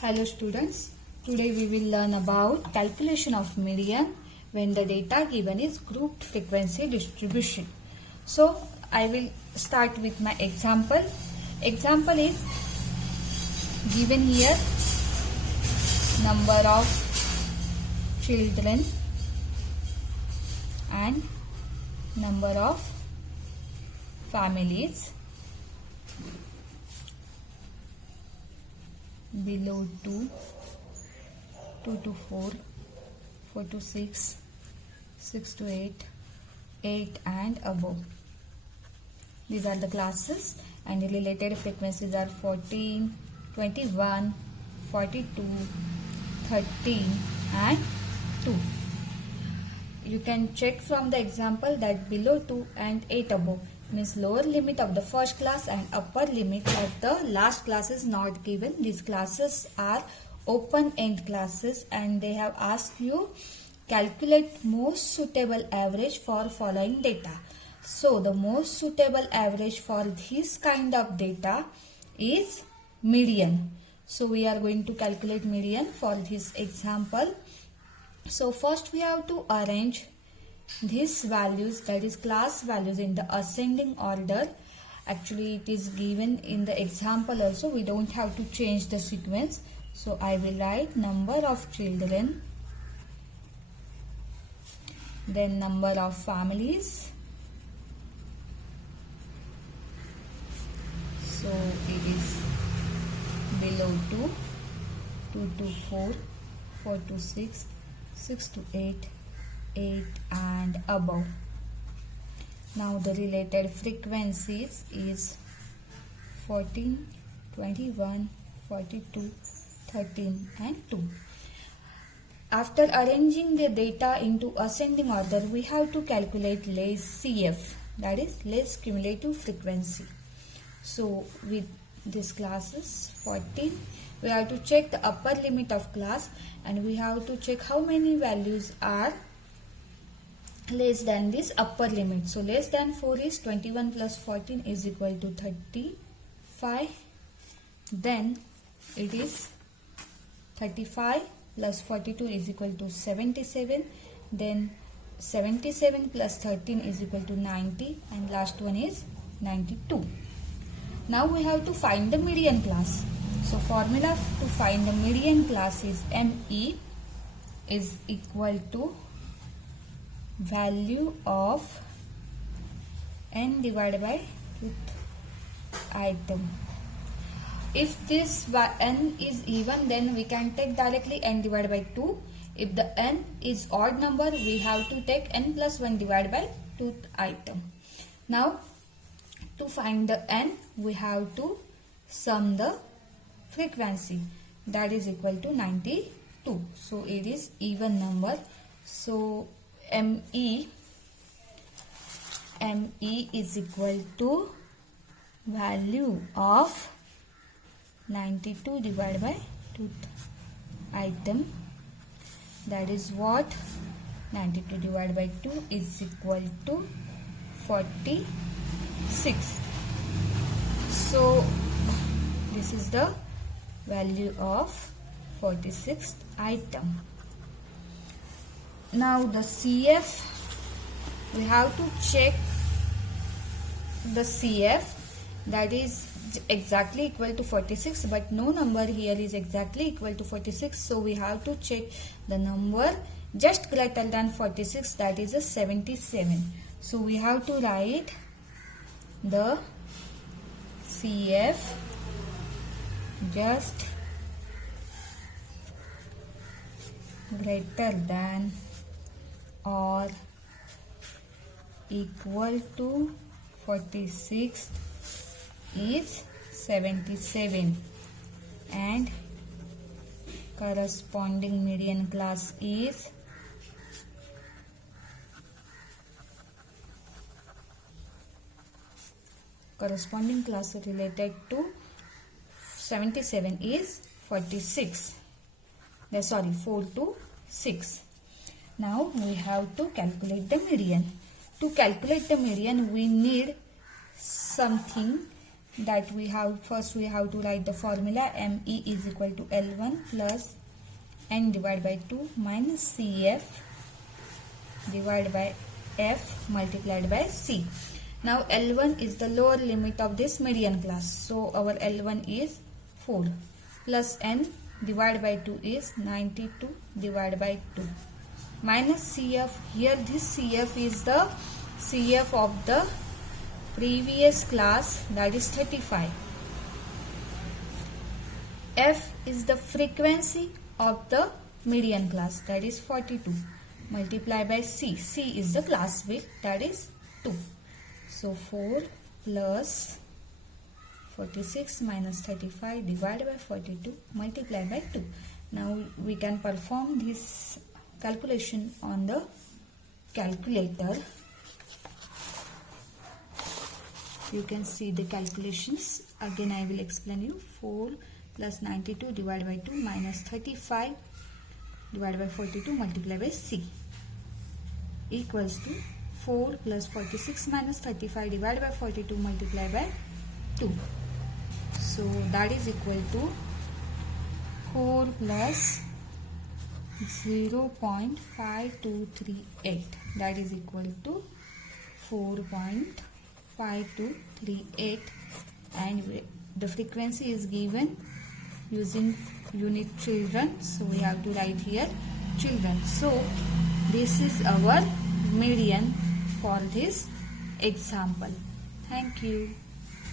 Hello students, today we will learn about calculation of median when the data given is grouped frequency distribution. So I will start with my example. Example is given here number of children and number of families below 2, 2 to 4, 4 to 6, 6 to 8, 8 and above. These are the classes and the related frequencies are 14, 21, 42, 13 and 2. You can check from the example that below 2 and 8 above means lower limit of the first class and upper limit of the last class is not given. These classes are open-end classes and they have asked you calculate most suitable average for following data. So the most suitable average for this kind of data is median. So we are going to calculate median for this example. So first we have to arrange these values, that is class values, in the ascending order. Actually it is given in the example also, we don't have to change the sequence. So I will write number of children, then number of families. So it is below 2, 2 to 4, 4 to 6, 6 to 8, 8 and above. Now the related frequencies is 14, 21, 42, 13 and 2. After arranging the data into ascending order, we have to calculate less CF, that is less cumulative frequency. So with this classes 14, we have to check the upper limit of class and we have to check how many values are less than this upper limit. So less than 4 is 21 plus 14 is equal to 35. Then it is 35 plus 42 is equal to 77. Then 77 plus 13 is equal to 90 and last one is 92. Now we have to find the median class. So formula to find the median class is ME is equal to value of n divided by truth item. If this n is even, then we can take directly n divided by 2. If the n is odd number, we have to take n plus 1 divided by truth item. Now to find the n, we have to sum the frequency, that is equal to 92. So it is even number. So ME is equal to value of 92 divided by truth item, that is what 92 divided by 2 is equal to 46. So this is the value of 46th item. Now the CF, we have to check the CF, that is exactly equal to 46, but no number here is exactly equal to 46. So we have to check the number just greater than 46, that is a 77. So we have to write the CF just greater than or equal to 46 is 77 and corresponding median class is related to 77 is 46. Sorry, 4 to 6. Now we have to calculate the median. To calculate the median, we need something that we have to write the formula. ME is equal to L1 plus N divided by 2 minus CF divided by F multiplied by C. Now L1 is the lower limit of this median class. So our L1 is 4 plus N divided by 2 is 92 divided by 2 minus CF. Here this CF is the CF of the previous class, that is 35. F is the frequency of the median class, that is 42, multiply by C. C is the class width, that is 2. So 4 plus 46 minus 35 divided by 42 multiplied by 2. Now we can perform this calculation on the calculator. You can see the calculations. Again I will explain you. 4 plus 92 divided by 2 minus 35 divided by 42 multiplied by C equals to 4 plus 46 minus 35 divided by 42 multiplied by 2. So that is equal to 4 plus 0.5238. That is equal to 4.5238, and the frequency is given using unit children. So we have to write here children. So this is our median for this example. Thank you.